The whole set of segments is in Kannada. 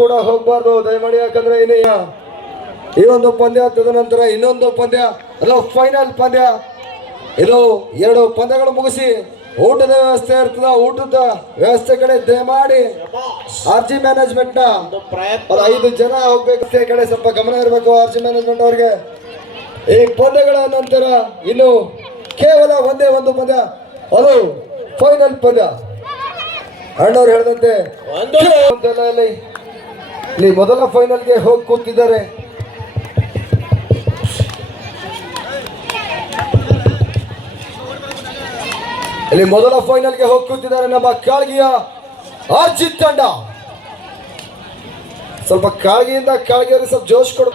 ಕೂಡ ಹೋಗಬಾರ್ದು ದಯಮಾಡಿ. ಯಾಕಂದ್ರೆ ಈ ಒಂದು ಪಂದ್ಯ ತದನಂತರ ಇನ್ನೊಂದು ಪಂದ್ಯ, ಅದು ಫೈನಲ್ ಪಂದ್ಯ. ಇದು 2 ಪಂದ್ಯಗಳು ಮುಗಿಸಿ ಊಟದ ವ್ಯವಸ್ಥೆ ಇರ್ತದ. ಊಟದ ವ್ಯವಸ್ಥೆ ಕಡೆ ದಯಮಾಡಿ ಆರ್ಜಿ ಮ್ಯಾನೇಜ್ಮೆಂಟ್ ನ 5 ಜನ ಹೋಗ್ಬೇಕು ಕಡೆ ಸ್ವಲ್ಪ ಗಮನ ಇರಬೇಕು ಆರ್ಜಿ ಮ್ಯಾನೇಜ್ಮೆಂಟ್ ಅವ್ರಿಗೆ. ಈ ಪಂದ್ಯಗಳ ನಂತರ ಇನ್ನು ಕೇವಲ ಒಂದೇ ಒಂದು ಪಂದ್ಯ, ಅದು ಫೈನಲ್ ಪಂದ್ಯ. ಅಣ್ಣವ್ರು ಹೇಳಿದಂತೆ ಇಲ್ಲಿ ಮೊದಲ ಫೈನಲ್ಗೆ ಹೋಗಿ ಕೂತಿದ್ದಾರೆ. ಇಲ್ಲಿ ಮೊದಲ ಫೈನಲ್ಗೆ ಹೋಗಿ ಕೂತಿದ್ದಾರೆ ನಮ್ಮ ಕಾಳಗಿಯ ಆರ್ಜಿ ತಂಡ. ಸ್ವಲ್ಪ ಕಾಳಗಿಯಿಂದ ಕಾಳಗಿಯವ್ರಿಗೆ ಸ್ವಲ್ಪ ಜೋಶ್ ಕೊಡು.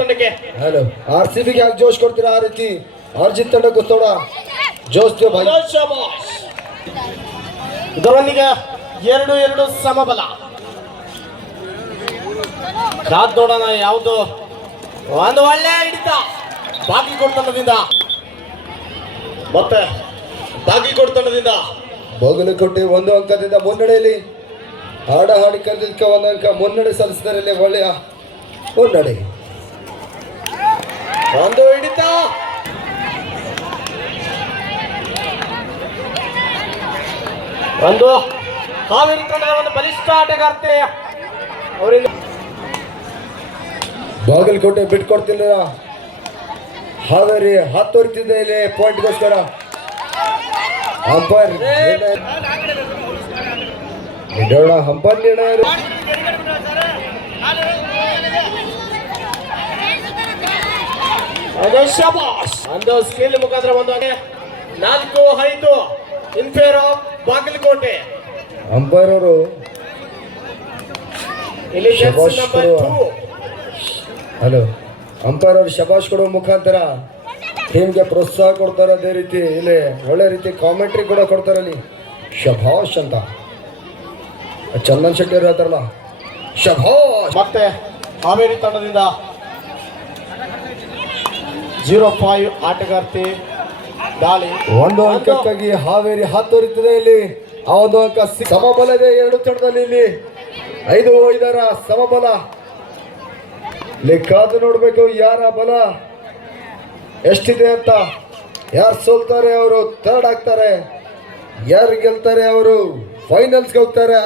ತಂಡಕ್ಕೆ ಹಲೋ RCB ಯಾಕೆ ಜೋಶ್ ಕೊಡ್ತೀರಾ? ಆ ರೀತಿ ಆರ್ಜಿ ತಂಡಕ್ಕೂ ಥೋಡ ಜೋಶ್ ದೋ ಭಾई. ಇದರೊಂದಿಗೆ 2-2 ಸಮಬಲ. ಕಾದ್ ನೋಡೋಣ ಯಾವುದು. ಒಂದು ಒಳ್ಳೆ ಹಿಡಿತ ಬಾಗಿಲಕೋಟೆ ತಂಡದಿಂದ, ಮತ್ತೆ ಬಾಗಿಲಕೋಟೆ ತಂಡದಿಂದ. ಬಾಗಲಕೋಟೆ 1 ಅಂಕದಿಂದ ಮುನ್ನಡೆಯಲ್ಲಿ ಹಾಡಿ ಕರೆದಿದ್ದಕ್ಕೆ 1 ಅಂಕ ಮುನ್ನಡೆ ಸಲ್ಲಿಸಿದರೆ ಇಲ್ಲಿ ಒಳ್ಳೆಯ ಮುನ್ನಡೆ. ಒಂದು ಹಿಡಿತ, ಒಂದು ಕಾವೇರಿ ತಂಡದ ಒಂದು ಬಲಿಷ್ಠ ಆಟಗಾರ್ತೆ ಅವರಿಂದ. ಬಾಗಲಕೋಟೆ ಬಿಟ್ಕೊಡ್ತಿಲ್ಲ, ಹಾವೇರಿ ಹತ್ತೊರಿತಿದೆ ಇಲ್ಲಿ ಪಾಯಿಂಟ್ಗೋಸ್ಕರ. ಅಂಪೈರ್ ಅಂಪೈರ್ ನಿರ್ಣಯ. ಒಂದು ಸ್ಕೇಲ್ ಮುಖಾಂತರ ಒಂದು 4-5 in favour of Bagalkote. Umpire ಅವರು ಇಲ್ಲಿ ಹಲೋ ಅಂಪೈರ್ ಅವರು ಶಬಾಷ್ ಕೊಡುವ ಮುಖಾಂತರ ಟೀಮ್ಗೆ ಪ್ರೋತ್ಸಾಹ ಕೊಡ್ತಾರೆ. ಅದೇ ರೀತಿ ಇಲ್ಲಿ ಒಳ್ಳೆ ರೀತಿ ಕಾಮೆಂಟ್ರಿ ಕೂಡ ಕೊಡ್ತಾರೆ. ಅಲ್ಲಿ ಶಬಾಷ್ ಅಂತ ಚಂದನ್ ಶೆಟ್ಟಿ ಅವರು ಹೇಳ್ತಾರಲ್ಲ, ಶಬಾಷ್. ಮತ್ತೆ ಹಾವೇರಿ ತಂಡದಿಂದ 0-5 ಆಟಗಾರ್ತಿ ದಾಳಿ. 1 ಅಂಕಕ್ಕಾಗಿ ಹಾವೇರಿ ಹತ್ತೊರಿತದೆ. ಇಲ್ಲಿ ಆ 1 ಅಂಕ ಸಮಬಲ ಇದೆ 2 ತಂಡದಲ್ಲಿ. ಇಲ್ಲಿ 5-5 ಸಮಬಲ. ಲೆಕ್ಕಾದು ನೋಡ್ಬೇಕು ಯಾರ ಬಲ ಎಷ್ಟಿದೆ ಅಂತ. ಯಾರು ಸೋಲ್ತಾರೆ ಅವರು ಥರ್ಡ್ ಆಗ್ತಾರೆ, ಯಾರು ಗೆಲ್ತಾರೆ ಅವರು ಫೈನಲ್ಸ್ಗೆ ಹೋಗ್ತಾರೆ.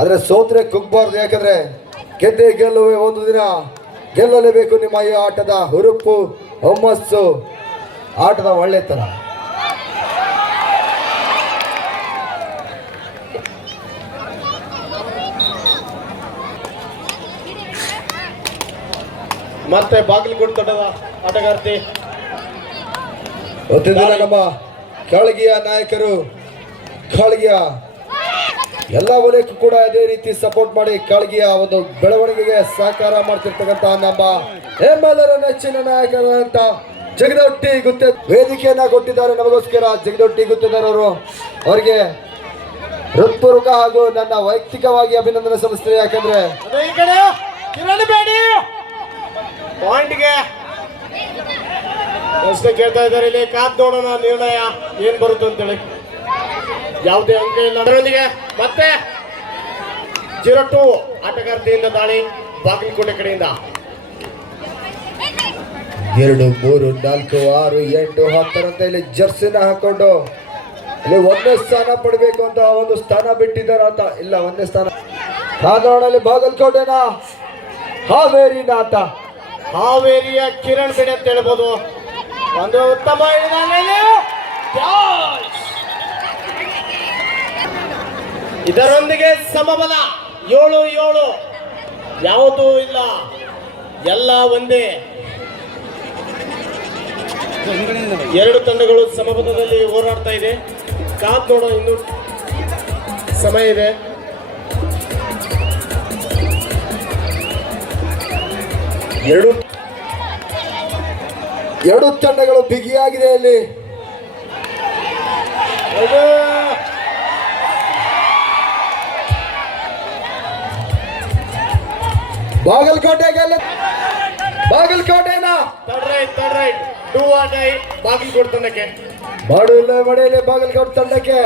ಆದ್ರೆ ಸೋತ್ರೆ ಕುಗ್ಬಾರ್ದು. ಯಾಕಂದ್ರೆ ಗೆದ್ದೆ ಗೆಲ್ಲುವೆ ಒಂದು ದಿನ ಗೆಲ್ಲಲೇಬೇಕು. ನಿಮ್ಮ ಈ ಆಟದ ಹುರುಪು, ಹುಮ್ಮಸ್ಸು, ಆಟದ ಒಳ್ಳೆತನ. ಮತ್ತೆ ಬಾಗಲಕೋಟೆ ತಂಡದ ಆಟಗಾರ್ತಿ. ಗೊತ್ತಿದ್ದಿಲ್ಲ ನಮ್ಮ ಕಾಳಗಿಯ ನಾಯಕರು, ಕಾಳಗಿಯ ಎಲ್ಲ ವಲಯಕ್ಕೂ ಕೂಡ ಅದೇ ರೀತಿ ಸಪೋರ್ಟ್ ಮಾಡಿ ಕಾಳಗಿಯ ಒಂದು ಬೆಳವಣಿಗೆಗೆ ಸಹಕಾರ ಮಾಡ್ತಿರ್ತಕ್ಕಂಥ ನಮ್ಮ ಎಲ್ಲರ ನೆಚ್ಚಿನ ನಾಯಕರಂತ ಜಗದೊಟ್ಟಿ ಗುತ್ತೆ ವೇದಿಕೆಯನ್ನ ಕೊಟ್ಟಿದ್ದಾರೆ ನಮಗೋಸ್ಕರ. ಜಗದೊಟ್ಟಿ ಗುತ್ತೇದಾರ್ ಅವರು ಅವರಿಗೆ ಹೃತ್ಪೂರ್ವಕ ಹಾಗೂ ನನ್ನ ವೈಯಕ್ತಿಕವಾಗಿ ಅಭಿನಂದನೆ ಸಲ್ಲಿಸ್ತೇನೆ. ಯಾಕಂದ್ರೆ ಪಾಯಿಂಟ್ಗೆ ಎಷ್ಟು ಕೇಳ್ತಾ ಇದ್ದಾರೆ. ಇಲ್ಲಿ ಕಾದ್ ನೋಡೋಣ ನಿರ್ಣಯ ಏನ್ ಬರುತ್ತೆ ಅಂತೇಳಿ. ಯಾವುದೇ ಅಂಕ ಇಲ್ಲ ಅದರೊಂದಿಗೆ. ಮತ್ತೆ 0-2 ಆಟಗಾರ್ತಿಯಿಂದ ದಾಳಿ ಬಾಗಲಕೋಟೆ ಕಡೆಯಿಂದ. 2, 3, 4, 6, 8, 10 ಅಂತ ಇಲ್ಲಿ ಜರ್ಸಿನ ಹಾಕೊಂಡು ಇಲ್ಲಿ 1ನೇ ಸ್ಥಾನ ಪಡಬೇಕು ಅಂತ ಒಂದು ಸ್ಥಾನ ಬಿಟ್ಟಿದ್ದಾರೆ ಅಂತ. ಇಲ್ಲ 1ನೇ ಸ್ಥಾನ ಕಾದೋಣಲ್ಲಿ ಬಾಗಲಕೋಟೆನ ಹಾವೇರಿನ ಅಂತ. ಹಾವೇರಿಯ ಕಿರಣ್ ಬಿಡಿ ಅಂತ ಹೇಳ್ಬೋದು. ಒಂದು ಉತ್ತಮ ಇದರೊಂದಿಗೆ ಸಮಬಲ 7-7. ಯಾವುದೂ ಇಲ್ಲ, ಎಲ್ಲ ಒಂದೇ. 2 ತಂಡಗಳು ಸಮಬಲದಲ್ಲಿ ಹೋರಾಡ್ತಾ ಇದೆ. ಕಾದ್ ನೋಡೋ ಇನ್ನೂ ಸಮಯ ಇದೆ. ಎರಡು ತಂಡಗಳು ಬಿಗಿಯಾಗಿದೆ. ಇಲ್ಲಿ ಬಾಗಲಕೋಟೆ ಬಾಗಲಕೋಟೆನ ಬಾಗಲಕೋಟೆ ತಂಡಕ್ಕೆ ಮಾಡುವುದಿಲ್ಲ ಮಳೆಯಲ್ಲಿ ಬಾಗಲಕೋಟೆ ತಂಡಕ್ಕೆ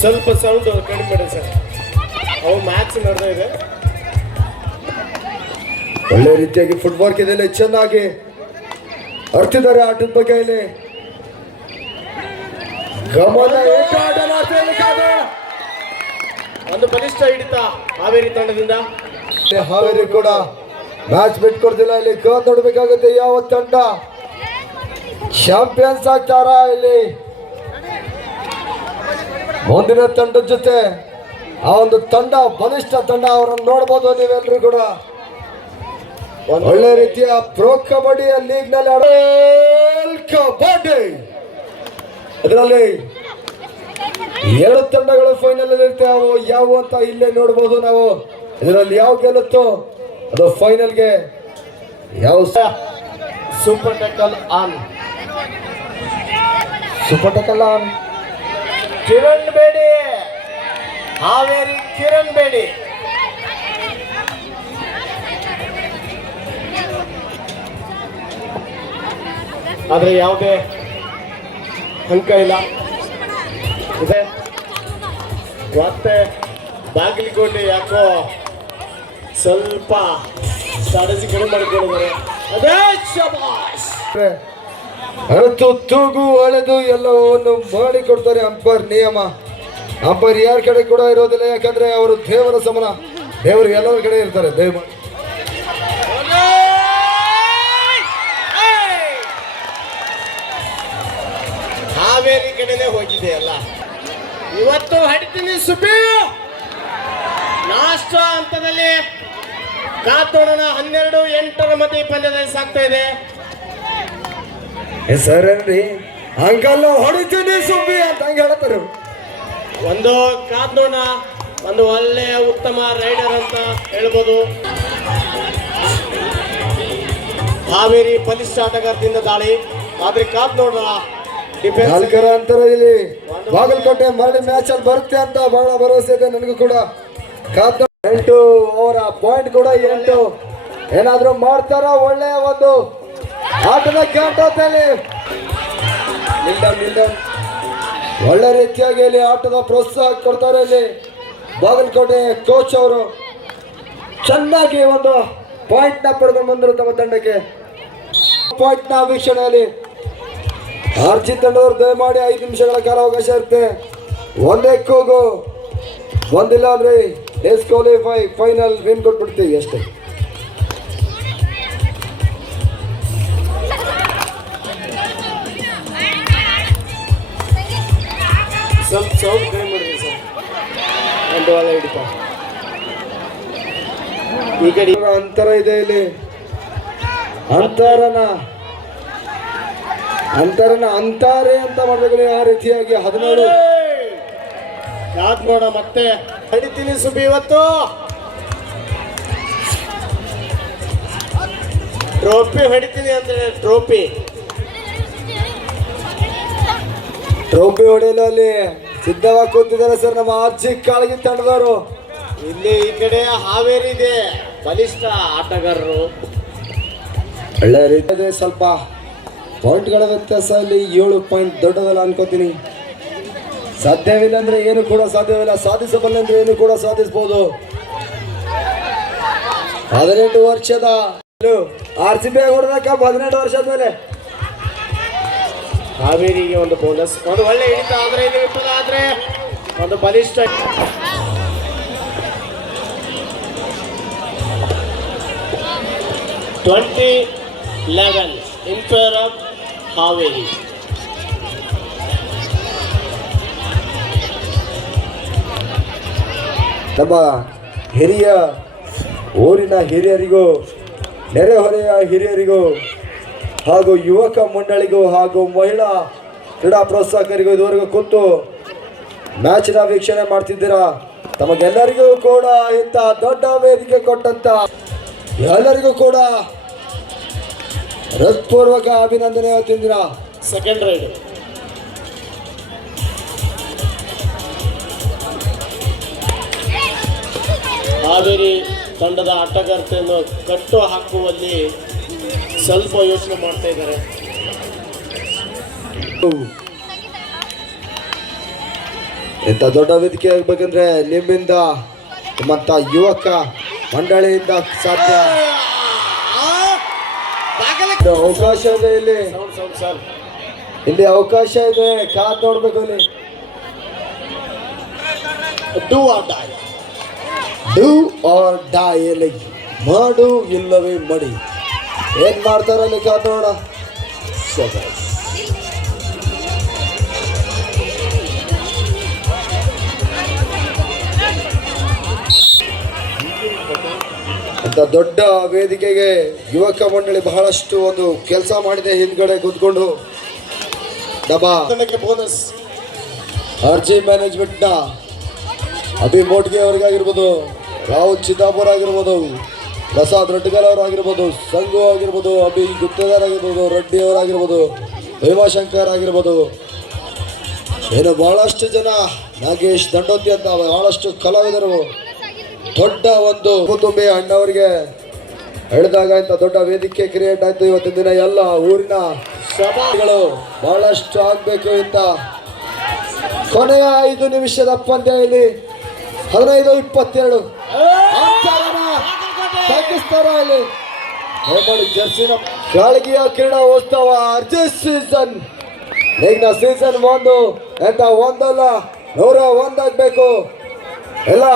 ಸ್ವಲ್ಪ ಸೌಂಡ್ ಕಡಿಮೆ ಮಾಡಿ ಸರ್. ಅವು ಮ್ಯಾಚ್ ನಡೆದ ಇದೆ. ಒಳ್ಳೆ ರೀತಿಯಾಗಿ ಫುಟ್ಬಾಲ್ ಇದೆ, ಚೆನ್ನಾಗಿ ಅರ್ತಿದ್ದಾರೆ ಆಟದ ಬಗ್ಗೆ. ಇಲ್ಲಿ ಗಮನ ಇಟ್ಟು ಆಟ ಮಾಡ್ತಾ ಇರ್ಬೇಕಾದ್ರೆ ಒಂದು ಬಲಿಷ್ಠ ಹಿಡಿತ ಹಾವೇರಿ ತಂಡದಿಂದ. ಹಾವೇರಿ ಕೂಡ ಮ್ಯಾಚ್ ಬಿಟ್ಕೊಡ್ತಿಲ್ಲ. ಇಲ್ಲಿ ಕಾದ್ ನೋಡ್ಬೇಕಾಗುತ್ತೆ ಯಾವ ತಂಡ ಚಾಂಪಿಯನ್ಸ್ ಆಗ್ತಾರ. ಇಲ್ಲಿ ಮುಂದಿನ ತಂಡದ ಜೊತೆ ಆ ಒಂದು ತಂಡ ಬಲಿಷ್ಠ ತಂಡ ಅವರನ್ನು ನೋಡ್ಬೋದು ನೀವೆಲ್ಲರೂ ಕೂಡ. ಒಳ್ಳೆ ರೀತಿಯ ಪ್ರೋ ಕಬಡ್ಡಿಯ ಲೀಗ್ ನಲ್ಲಿ ಕಬಡ್ಡಿ ಇದರಲ್ಲಿ 2 ತಂಡಗಳು ಫೈನಲ್ ಇರ್ತವೆ. ಯಾವ ಅಂತ ಇಲ್ಲೇ ನೋಡ್ಬೋದು ನಾವು. ಇದರಲ್ಲಿ ಯಾವ ಗೆಲ್ಲುತ್ತೋ ಅದು ಫೈನಲ್ಗೆ. ಯಾವ ಸೂಪರ್ ಟೆಕಲ್ ಆನ್ ಕಿರಣ್ ಬೇಡಿ, ಹಾವೇರಿ ಕಿರಣ್ ಬೇಡಿ. ಆದ್ರೆ ಯಾವುದೇ ಅಂಕ ಇಲ್ಲ ಇದೆ. ಮತ್ತೆ ಬಾಗಲಕೋಟೆ ಯಾಕೋ ಸ್ವಲ್ಪ ಸ್ಟ್ರಾಟಜಿ ಕಡಿಮೆ ಮಾಡಿಕೊಂಡಿದ್ದಾರೆ. ಅದೇ ಶಬಾಷ್. ಅರತು ತೂಗು ಅಳೆದು ಎಲ್ಲವನ್ನು ಮಾಡಿಕೊಡ್ತಾರೆ ಅಂಪೈರ್. ನಿಯಮ ಅಂಪೈರ್ ಯಾರ ಕಡೆ ಕೂಡ ಇರೋದಿಲ್ಲ, ಯಾಕಂದ್ರೆ ಅವರು ದೇವರ ಸಮನ. ದೇವರು ಎಲ್ಲರ ಕಡೆ ಇರ್ತಾರೆ. ದಯಮಾಡಿ ಹಾವೇರಿ ಕಡೆನೇ ಹೋಗಿದೆ ಅಲ್ಲ ಇವತ್ತು. ಹಡಿತೀನಿ ಸುಬ್ಬಿ ಲಾಸ್ಟ್ ಹಂತದಲ್ಲಿ ಕಾತೋಡನ 12-8 ಮಧ್ಯೆ ಪಂದ್ಯದಲ್ಲಿ ಸಾಕ್ತಾ ಇದೆ. ಸರ್ ಏನ್ರಿ ಅಂಕಲ್ ಹೊಡಿತೀನಿ ಸುಬ್ಬಿ ಅಂತ ಹಂಗೆ ಹೇಳ್ತಾರೆ. ಒಂದು ಕಾತೋಣ ಒಂದು ಒಳ್ಳೆಯ ಉತ್ತಮ ರೈಡರ್ ಅಂತ ಹೇಳ್ಬೋದು. ಹಾವೇರಿ ಬಲಿಷ್ಠ ಆಟಗಾರದಿಂದ ದಾಳಿ. ಆದ್ರೆ ಕಾತೋಡ ಡಿಫೆನ್ಸ್ 4 ಅಂತರ ಇಲ್ಲಿ ಬಾಗಲಕೋಟೆ ಮರಳಿ ಮ್ಯಾಚ್ ಅಲ್ಲಿ ಬರುತ್ತೆ ಅಂತ ಬಹಳ ಭರವಸೆ ಇದೆ ನನಗೂ ಕೂಡ. 8 ಅವರ ಪಾಯಿಂಟ್ ಕೂಡ 8 ಏನಾದ್ರೂ ಮಾಡ್ತಾರ. ಒಳ್ಳೆಯ ಒಂದು ಆಟದ ಕ್ಯಾಂಟಲ್ಲಿ ಒಳ್ಳೆ ರೀತಿಯಾಗಿ ಇಲ್ಲಿ ಆಟದ ಪ್ರೋತ್ಸಾಹ ಕೊಡ್ತಾರೆ. ಇಲ್ಲಿ ಬಾಗಲಕೋಟೆ ಕೋಚ್ ಅವರು ಚೆನ್ನಾಗಿ ಒಂದು ಪಾಯಿಂಟ್ ನ ಪಡ್ಕೊಂಡು ಬಂದರು ತಮ್ಮ ತಂಡಕ್ಕೆ. ಪಾಯಿಂಟ್ ನ ವೀಕ್ಷಣೆಯಲ್ಲಿ ಆರ್ಜಿ ತಂಡದವರು ದಯಮಾಡಿ 5 ನಿಮಿಷಗಳ ಕಾಲಾವಕಾಶ ಇರುತ್ತೆ. ಒಂದೇ ಕೂಗು ಒಂದಿಲ್ಲ ಅಂದ್ರೆ ಡಿಸ್ಕ್ವಾಲಿಫೈ ಫೈನಲ್ ವಿನ್ ಕೊಟ್ಬಿಡ್ತೀವಿ ಅಷ್ಟೇ. ಸ್ವಲ್ಪ ಸೌಂಡ್ ಕಡಿಮೆ ಮಾಡಿದ್ರಿ ಸರ್. ಒಂದು ಒಳ್ಳೆ ಹಿಡಿತ. ಈ ಕಡೆ ಅಂತರ ಇದೆ. ಇಲ್ಲಿ ಅಂತರನ ಅಂತಾರೆ ಅಂತ ಮಾಡ್ಬೇಕು. ಆ ರೀತಿಯಾಗಿ 17 ಯಾವ್ದು ನೋಡ ಮತ್ತೆ ಹಡಿತೀನಿ ಸುಬ್ಬಿ ಇವತ್ತು. ಟ್ರೋಫಿ ಹೊಡಿತೀನಿ ಅಂದ್ರೆ ಟ್ರೋಫಿ ಹೊಡೆಯಲು ಅಲ್ಲಿ ಸಿದ್ಧವಾಗಿ ಕೂತಿದ್ದಾರೆ ಸರ್ ನಮ್ಮ ಆರ್ಜಿ ಕಾಳಗಿ ತಂಡದವರು. ಇಲ್ಲಿ ಈ ಕಡೆ ಹಾವೇರಿ ಇದೆ ಬಲಿಷ್ಠ ಆಟಗಾರರು. ಒಳ್ಳೆ ರೀತಿ ಸ್ವಲ್ಪ ಪಾಯಿಂಟ್ಗಳ ವ್ಯತ್ಯಾಸ ಇಲ್ಲಿ 7 ಪಾಯಿಂಟ್ ದೊಡ್ಡದಲ್ಲ ಅನ್ಕೋತೀನಿ. ಸಾಧ್ಯವಿಲ್ಲ ಅಂದ್ರೆ ಏನು ಕೂಡ ಸಾಧ್ಯವಿಲ್ಲ, ಸಾಧಿಸಬಲ್ಲ ಅಂದ್ರೆ ಏನು ಕೂಡ ಸಾಧಿಸಬಹುದು. 18 ವರ್ಷದ RCB ಹೊಡೆದಕ್ಕ 18 ವರ್ಷದ ಮೇಲೆ ಹಾವೇರಿಗೆ ಒಂದು ಬೋನಸ್. ಒಂದು ಒಳ್ಳೆ ಹಿಡಿತ ಆದ್ರೆ ಇಲ್ಲಿ ವಿಫಲ ಆದ್ರೆ ಒಂದು ಬಲಿಷ್ಠ. in favor of Haveri. ನಮ್ಮ ಹಿರಿಯ ಊರಿನ ಹಿರಿಯರಿಗೂ ನೆರೆಹೊರೆಯ ಹಿರಿಯರಿಗೂ ಹಾಗೂ ಯುವಕ ಮಂಡಳಿಗೂ ಹಾಗೂ ಮಹಿಳಾ ಕ್ರೀಡಾ ಪ್ರೋತ್ಸಾಹಕರಿಗೂ ಇದುವರೆಗೂ ಕೂತು ಮ್ಯಾಚಿನ ವೀಕ್ಷಣೆ ಮಾಡ್ತಿದ್ದೀರಾ. ತಮಗೆಲ್ಲರಿಗೂ ಕೂಡ ಇಂಥ ದೊಡ್ಡ ವೇದಿಕೆ ಕೊಟ್ಟಂತ ಎಲ್ಲರಿಗೂ ಕೂಡ ಹೃತ್ಪೂರ್ವಕ ಅಭಿನಂದನೆ ಹೇಳ್ತಿದ್ದೀರಾ. ಸೆಕೆಂಡ್ ರೈಡ್ ಹಾವೇರಿ ತಂಡದ ಆಟಗಾರತೆಯನ್ನು ಕಟ್ಟು ಹಾಕುವಲ್ಲಿ ಸ್ವಲ್ಪ ಯೋಚನೆ ಮಾಡ್ತಾ ಇದ್ದಾರೆ. ಇಂಥ ದೊಡ್ಡ ವೇದಿಕೆ ಆಗ್ಬೇಕಂದ್ರೆ ನಿಮ್ಮಿಂದ ನಿಮ್ಮಂಥ ಯುವಕ ಮಂಡಳಿಯಿಂದ ಸಾಧ್ಯ. ಅವಕಾಶ ಇದೆ ಇಲ್ಲಿ, ಇಲ್ಲಿ ಅವಕಾಶ ಇದೆ, ಕಾದ್ ನೋಡ್ಬೇಕು ಇಲ್ಲಿ. Do or die, do or die, ಇಲ್ಲಿ ಮಾಡು ಇಲ್ಲವೇ ಮಡಿ. ಏನ್ ಮಾಡ್ತಾರಲ್ಲಿ ಕಾದ್ ನೋಡ. ಅಂತ ದೊಡ್ಡ ವೇದಿಕೆಗೆ ಯುವಕ ಮಂಡಳಿ ಬಹಳಷ್ಟು ಒಂದು ಕೆಲಸ ಮಾಡಿದೆ. ಹಿಂದ್ಗಡೆ ಕೂತ್ಕೊಂಡು ನಮ್ಮ ಬೋನಸ್ ಆರ್ಜಿ ಮ್ಯಾನೇಜ್ಮೆಂಟ್ನ ಅಭಿ ಮೋಟ್ಗೆ ಅವ್ರಿಗಾಗಿರ್ಬೋದು, ರಾಹುಲ್ ಚಿತ್ತಾಪುರ ಆಗಿರ್ಬೋದು, ಪ್ರಸಾದ್ ರಡ್ಗಲ್ ಅವರಾಗಿರ್ಬೋದು, ಸಂಘು ಆಗಿರ್ಬೋದು, ಅಭಿ ಗುತ್ತೇದಾರ್ ಆಗಿರ್ಬೋದು, ರೆಡ್ಡಿ ಅವರಾಗಿರ್ಬೋದು, ಭೀಮಾಶಂಕರ್ ಆಗಿರ್ಬೋದು, ಏನು ಬಹಳಷ್ಟು ಜನ, ನಾಗೇಶ್ ದಂಡೋತಿ ಅಂತ ಬಹಳಷ್ಟು ಕಲಾವಿದರು, ದೊಡ್ಡ ಒಂದು ಕುಟುಂಬಿ ಅಣ್ಣವರಿಗೆ ಹೇಳಿದಾಗ ಇಂಥ ದೊಡ್ಡ ವೇದಿಕೆ ಕ್ರಿಯೇಟ್ ಆಯ್ತು. ಇವತ್ತಿನ ದಿನ ಎಲ್ಲ ಊರಿನ ಸಭೆಗಳು ಬಹಳಷ್ಟು ಆಗ್ಬೇಕು. ಇಂಥ ಕೊನೆಯ 5 ನಿಮಿಷದ ಪಂದ್ಯ ಇಲ್ಲಿ 15-22 ಸಾಗಿಸ್ತಾರ ಇಲ್ಲಿ. ಜರ್ಸಿನ ಕಾಳಗಿಯ ಕ್ರೀಡೋತ್ಸವ ಅರ್ಜಿ ಸೀಸನ್ ಈಗಿನ ಸೀಸನ್ 1 ಎಂತ ಒಂದಲ್ಲ 101 ಆಗ್ಬೇಕು. ಎಲ್ಲ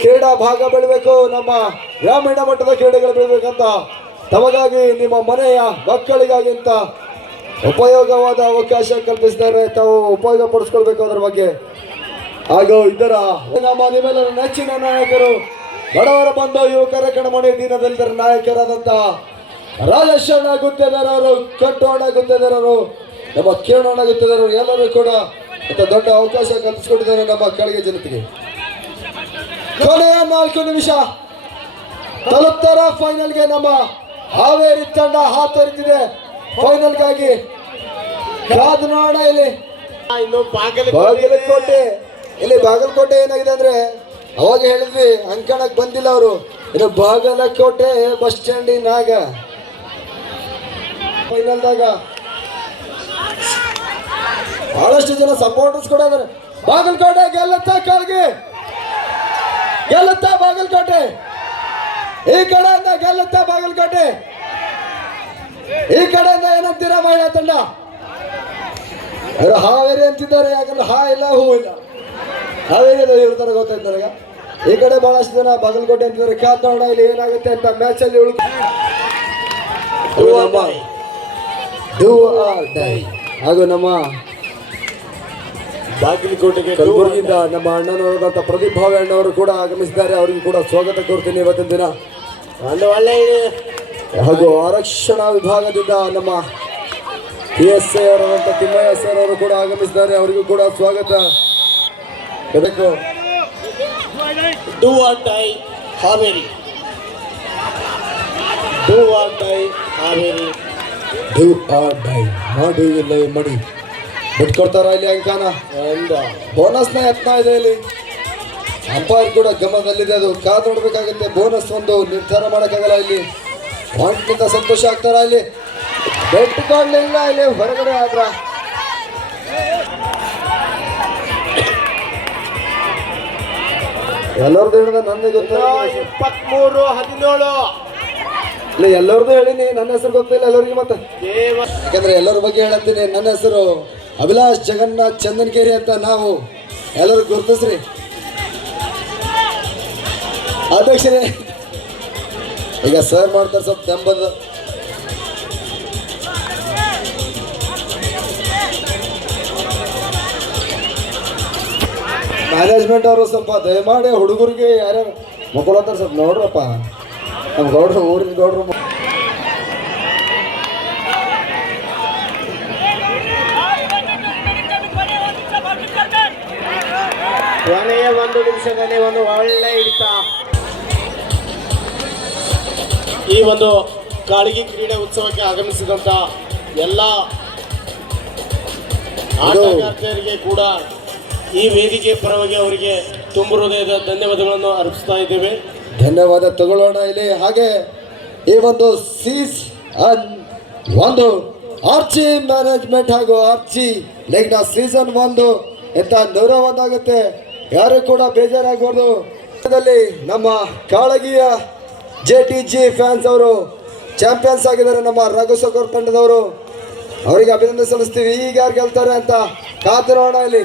ಕ್ರೀಡಾ ಭಾಗ ಬೆಳಿಬೇಕು, ನಮ್ಮ ಗ್ರಾಮೀಣ ಮಟ್ಟದ ಕ್ರೀಡೆಗಳು ಬೆಳಿಬೇಕಂತ ತಮಗಾಗಿ ನಿಮ್ಮ ಮನೆಯ ಮಕ್ಕಳಿಗಾಗಿ ಅಂತ ಉಪಯೋಗವಾದ ಅವಕಾಶ ಕಲ್ಪಿಸಿದ್ದಾರೆ. ತಾವು ಉಪಯೋಗ ಪಡಿಸ್ಕೊಳ್ಬೇಕು ಅದ್ರ ಬಗ್ಗೆ. ಹಾಗೂ ಇದರ ನಮ್ಮ ನಿಮ್ಮೆಲ್ಲರ ನೆಚ್ಚಿನ ನಾಯಕರು, ಬಡವರ ಬಂಧು ಯುವಕರ ಕಣಮಣಿ ದೀನದಲಿತರ ನಾಯಕರಾದಂಥ ರಾಜೇಶಣ್ಣ ಗುತ್ತೇದಾರ್ ಅವರು, ಕಟ್ಟೋಣ ಗುತ್ತೇದಾರ್ ಅವರು, ನಮ್ಮ ಕೇಳೋಣ ಗುತ್ತೇದಾರ್ ಅವರು ಎಲ್ಲರೂ ಕೂಡ ಇಂಥ ದೊಡ್ಡ ಅವಕಾಶ ಕಲ್ಪಿಸ್ಕೊಟ್ಟಿದ್ದಾರೆ ನಮ್ಮ ಕಳಿಗೆ ಜನತೆಗೆ. ಕೊನೆಯ 4 ನಿಮಿಷ ತಲುಪ್ತಾರ ಫೈನಲ್ಗೆ. ನಮ್ಮ ಹಾವೇರಿ ತಂಡ ಹಾತೊರೆತಿದೆ ಫೈನಲ್ಗಾಗಿ. ಕಾದು ನೋಡ. ಇಲ್ಲಿ ಇನ್ನು ಬಾಗಲಕೋಟೆ, ಇಲ್ಲಿ ಬಾಗಲಕೋಟೆ ಏನಾಗಿದೆ ಅಂದ್ರೆ ಅವಾಗ ಹೇಳಿದ್ವಿ ಅಂಕಣಕ್ಕೆ ಬಂದಿಲ್ಲ ಅವರು. ಇದು ಬಾಗಲಕೋಟೆ ಬಸ್ ಸ್ಟ್ಯಾಂಡಿನಾಗ ಫೈನಲ್ದಾಗ ಬಹಳಷ್ಟು ಜನ ಸಪೋರ್ಟರ್ಸ್ ಕೂಡ ಇದಾರೆ. ಬಾಗಲಕೋಟೆ ಗೆಲ್ಲುತ್ತಾ, ಕಾಲ್ಗೆ ಗೆಲ್ಲುತ್ತಾ ಬಾಗಲಕೋಟೆ, ಈ ಕಡೆಯಿಂದ ಗೆಲ್ಲುತ್ತಾ ಬಾಗಲಕೋಟೆ, ಈ ಕಡೆಯಿಂದ ಏನಂತೀರಾ ಮಹಿಳಾ ತಂಡ? ಅವರು ಹಾವೇರಿ ಅಂತಿದ್ದಾರೆ, ಯಾಕಂದ್ರೆ ಹಾ ಇಲ್ಲ ಹೂ ಇಲ್ಲ. ಹಾವೇರಿ ಇರ್ತಾರೆ ಗೊತ್ತಾಯ್ತು ನನಗೆ. ಈ ಕಡೆ ಬಹಳಷ್ಟು ಜನ ಬಾಗಲಕೋಟೆ ಅಂತಿದ್ದಾರೆ. ಕಾದ್ ನೋಡ ಇಲ್ಲಿ ಏನಾಗುತ್ತೆ ಅಂತ ಮ್ಯಾಚ್ ಅಲ್ಲಿ ಹಾಗೂ ನಮ್ಮ ಬಾಗಲಕೋಟೆಗೆ ಕಲಬುರಗಿಯಿಂದ ನಮ್ಮ ಅಣ್ಣನವರಾದಂಥ ಪ್ರದೀಪ್ ಭಾವೆ ಅಣ್ಣವರು ಕೂಡ ಆಗಮಿಸಿದ್ದಾರೆ. ಅವರಿಗೂ ಕೂಡ ಸ್ವಾಗತ ಕೋರ್ತೀನಿ ಇವತ್ತಿನ ದಿನ. ಒಳ್ಳೆ ಹಾಗೂ ಆರಕ್ಷಣಾ ವಿಭಾಗದಿಂದ ನಮ್ಮ PSI ಅವರಾದಂಥ ತಿಮ್ಮಯ್ಯ ಸರ್ ಅವರು ಕೂಡ ಆಗಮಿಸಿದ್ದಾರೆ. ಅವರಿಗೂ ಕೂಡ ಸ್ವಾಗತ. Do or die Haveri, do or die Haveri, do or die, ಮಾಡು ಇಲ್ಲವೇ ಮಡಿ. ಬಿಟ್ಕೊಡ್ತಾರ ಇಲ್ಲಿ ಅಂಕನ, ಬೋನಸ್ನ ಯತ್ನ ಇದೆ ಇಲ್ಲಿ. ಅಂಪೈರ್ ಕೂಡ ಗಮನದಲ್ಲಿದೆ, ಅದು ಕಾದು ನೋಡ್ಬೇಕಾಗುತ್ತೆ. ಬೋನಸ್ ಒಂದು ನಿರ್ಧಾರ ಮಾಡೋಕ್ಕಾಗಲ್ಲ ಇಲ್ಲಿ. ಪಾಯಿಂಟ್ನಿಂದ ಸಂತೋಷ ಆಗ್ತಾರ ಇಲ್ಲಿ. ಬೆಟ್ಕೊಳ್ಳಿಲ್ಲ ಇಲ್ಲಿ ಹೊರಗಡೆ ಆದ್ರ. ಎಲ್ಲರದ್ದು ಹೇಳಿದ ನನಗೆ ಗೊತ್ತಿಲ್ಲ. 23-17 ಇಲ್ಲ ಎಲ್ಲರದ್ದು ಹೇಳಿನಿ, ನನ್ನ ಹೆಸರು ಗೊತ್ತಿಲ್ಲ ಎಲ್ಲರಿಗೂ. ಮತ್ತೆ ಯಾಕಂದ್ರೆ ಎಲ್ಲರ ಬಗ್ಗೆ ಹೇಳತ್ತೀನಿ. ನನ್ನ ಹೆಸರು ಅಭಿಲಾಷ್ ಜಗನ್ನಾಥ್ ಚಂದನ್ಕೇರಿ ಅಂತ ನಾವು ಎಲ್ಲರೂ ಗುರುತಿಸ್ರಿ. ಅಧ್ಯಕ್ಷರೇ ಈಗ ಸರ್ ಮಾಡ್ತಾರೆ ಸ್ವಲ್ಪ ನೆಂಬದು. ಮ್ಯಾನೇಜ್ಮೆಂಟ್ ಅವರು ಸ್ವಲ್ಪ ದಯಮಾಡಿ ಹುಡುಗರಿಗೆ ಯಾರ್ಯಾರು ಮಕ್ಕಳಂತಾರೆ ಸ್ವಲ್ಪ ನೋಡ್ರಪ್ಪ. ನಮ್ಮ ಗೌಡ್ರು, ಊರಿನ ಗೌಡ್ರು. ಕೊನೆಯ 1 ನಿಮಿಷದಲ್ಲಿ ಒಂದು ಒಳ್ಳೆ ಹಿಡಿತ. ಈ ಒಂದು ಕಾಳಗಿ ಕ್ರೀಡೆ ಉತ್ಸವಕ್ಕೆ ಆಗಮಿಸಿದಂತ ಎಲ್ಲ ಆಟಗಾರ್ತಿಯರಿಗೆ ಕೂಡ ಈ ವೇದಿಕೆ ಪರವಾಗಿ ಅವರಿಗೆ ತುಂಬ ಹೃದಯದ ಧನ್ಯವಾದಗಳನ್ನು ಅರ್ಪಿಸ್ತಾ ಇದ್ದೇವೆ. ಧನ್ಯವಾದ ತಗೊಳ್ಳೋಣ ಇಲ್ಲಿ. ಹಾಗೆ ಈ ಒಂದು ಒಂದು ಆರ್ಚಿ ಮ್ಯಾನೇಜ್ಮೆಂಟ್ ಹಾಗೂ ಆರ್ಚಿ ಲೀಗ್ನ ಸೀಸನ್ 1 ಎಂತ ಗೌರವ ಒಂದಾಗುತ್ತೆ, ಯಾರು ಕೂಡ ಬೇಜಾರಾಗಬಾರ್ದು. ನಮ್ಮ ಕಾಳಗಿಯ JTG ಫ್ಯಾನ್ಸ್ ಅವರು ಚಾಂಪಿಯನ್ಸ್ ಆಗಿದ್ದಾರೆ. ನಮ್ಮ ರಘು ಸಕೋರ್ ತಂಡದವರು, ಅವರಿಗೆ ಅಭಿನಂದನೆ ಸಲ್ಲಿಸ್ತೀವಿ. ಈಗ ಯಾರು ಗೆಲ್ತಾರೆ ಅಂತ ಕಾದು ನೋಡೋಣ ಇಲ್ಲಿ.